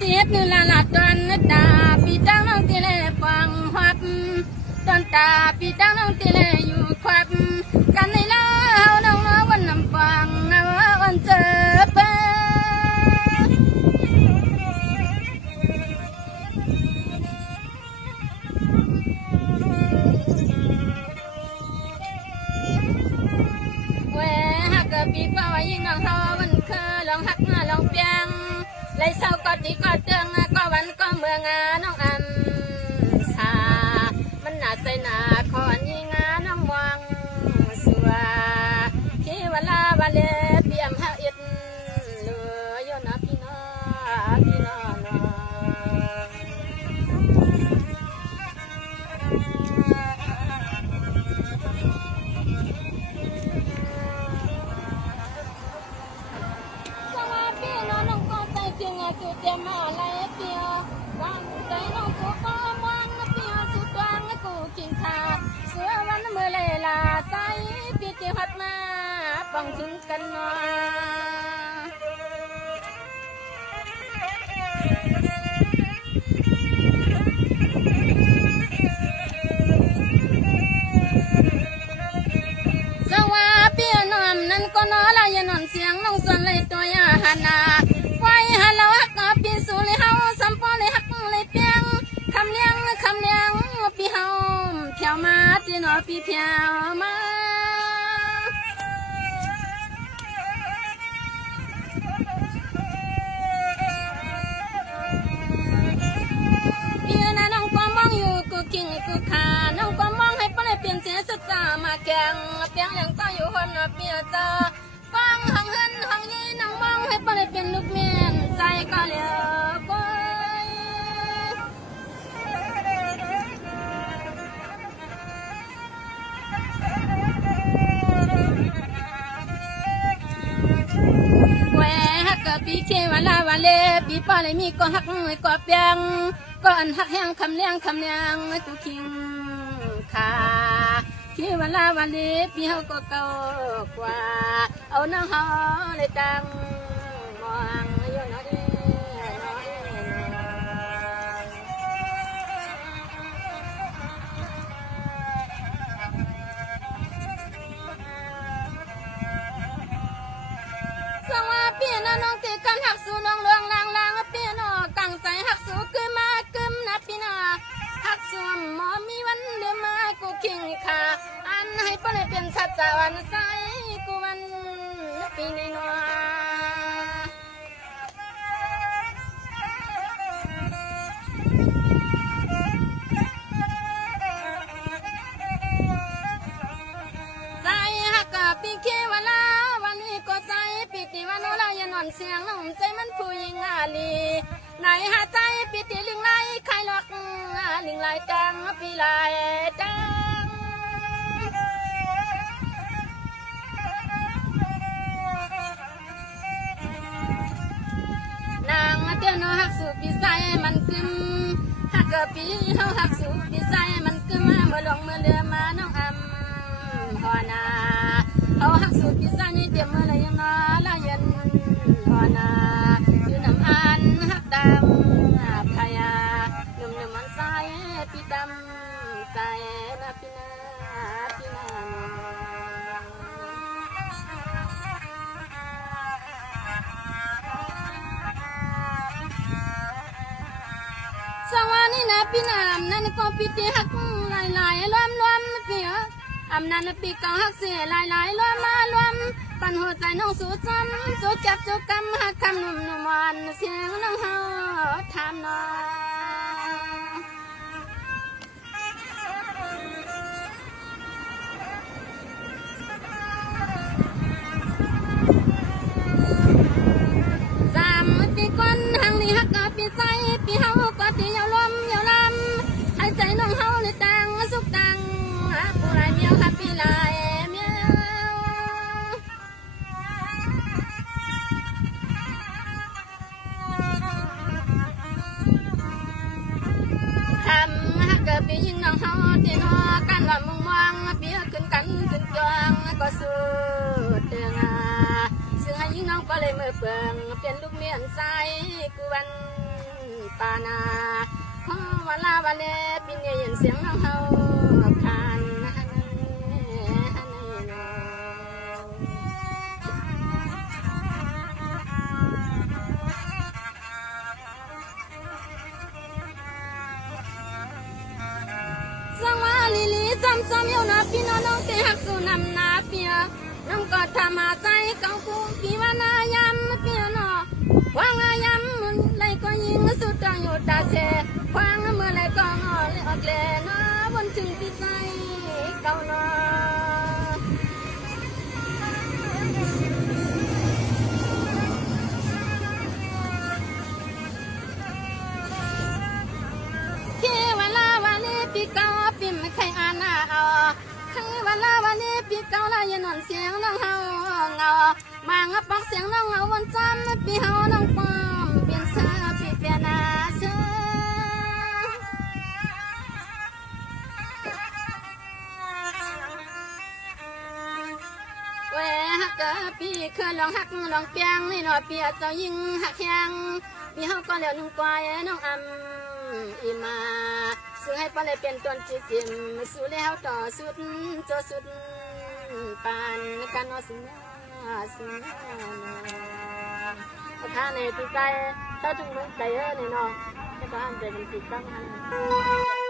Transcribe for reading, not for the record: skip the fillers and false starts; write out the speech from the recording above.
ติดนี่ละละตอนตาปีตั้งน้องติเลฟังฮับตอนตาปีตั้งน้องติเลอยู่ควับกันในลาเฮาน้องวันน้ำฟังวันเจอเปปีกว่ายิ่งน้องเฮาวันเคยลองหักลองเปียงไล่เศร้าก็ตีก็เตืองก็วันก็เมืองน้องอันสามันน่าใจหนาขอนยิ่งน้องวังสัวที่เวลาวันเลเปียมหาอิดเหลืออยู่นะพี่น้องพี่น้องสุดจะมาไล่เปียวางใจน้องสุก็มองเปียวสุดวางกูกินขาเสือวันเมื่อเลยลาใสปีที่หัดมาป้องถึงกันหน่อยสว่าเปียนอมนั้นก็นอลายนอนเสียงน้องส่วนเลยตัวยาหานาฮัลโหลฮักปีสูเลยเฮาสัมปอเลยฮักเลยเปียงคำเลี้ยงปีเฮาเที่ยวมาที่นอปีเที่ยวมาปีน่ะน้องก็มองอยู่กูกิ่งกูขาน้องก็มองให้ปเลยเปลี่ยนเสียสัจจามาแกงเปียงยังต้องอยู่คนเปียเจอฟังหังเฮินหังยีน้องมองให้ปเลยเป็นลูกเมียนใจก็เหลือไปแหวฮักกะปีเควลาวาเลปีปอเลยมีก็ฮักก็เปียงก็อันฮักแห้งคำเลี้ยงตุคิงขาเควลาวาเลปีเฮาก็เก่ากว่าเอาน้องเฮาเลยตังมองอยู่น้อยเปียน้น้องตีกันหักสู่น้องเรืองลางเปียน้อกังใจหักสู่กึมากึมนะพี่นาหักสวมหมอมีวันเดือมากูคิงขาอันให้ปเลยเป็นสัจจาวันใสกูวันปีในนัวใจหักกับปีเควลาวันนี้ก็ใจปีติวันโนลายนอนเสียงน้องใจมันผู้หญิงอาลีในหาใจปีติลิงไล่ใครหลอกลิงไล่จังปีไล่จังนางเตี้ยน้อหักสู่ปีใสมันกึมหักกับปีเฮาหักสู่ปีใสมันกึมเมื่อลงเมื่อเรือมาน้องอำพอนาเอาหักสู่ปีใสนี่เตรียมเมื่อไรยังน้อละเย็นพอนาอยู่น้ำอันหักดังพยาหนุ่มมันใสปีดำใจนะพี่นาพี่นาสวานี่นะพี่นามนั่นก็ปีที่หักหลายรวมเปียอำนั้นปีกองหักเสียหลายรวมปันหัวใจน้องสู้จำสู้จับสู้กำหักคำหนุ่มวันเสียงน้องเฮาทำน้ปีก้นหังนี่ฮักกะปีใจปีเฮาก็ตียาวลมลำให้ใจน้องเฮาเลยตังสุขตังผู้ไรเมียวค่ะปีไรเมียวทำฮักกะปียิงน้องเฮาตีนอกันว่ามึงมองปีขึ้นกันขึ้นจองก็สุดเตืองซึ่งให้ยิงน้องก็เลยมือเปิงเป็นลูกเมียนใจกูวัน ปานาฮอวาลาวาเลปินเย็นเสียงน้องเฮาผ่านสังวาลีลีจำจำอยู่นะพี่น้องเตหักสู่นำนาเปียน้องก็ทำมาใจเก่าคู่พี่ว่านายำเปียนอวางอายำมันไรก็ยิงสุดจังอยู่ตาเสวางเมื่อไรก็งอเลยออกเลนะบนถึงพี่ใจเก่าเนาะเวลาวาลีปีเก่าปีไม่ใครอ่านเอาเวลาวาลีปีเก่าลายนอนเสียงน้องเฮาเงาบางปอกเสียงน้องเฮาวันจำปีเฮาน้องปอมเปลี่ยนเสื้อปีเปลี่ยนอาเสื้อเว้ฮักเกอปีเคยลองหักลองเปียงนี่หน่อยเปียเจ้ายิงหักแข้งปีเฮาก็แล้วนุ่งกวายน้องอีมาสู้ให้ปะเลยเป็นตวนจิจิมสู้แล้วต่อสุดโจสุดปานกันอสิสิถ้าในที่ใจถ้าถึงมึงใจนี่เนาะให้บ้านใจเป็นสิตั้ง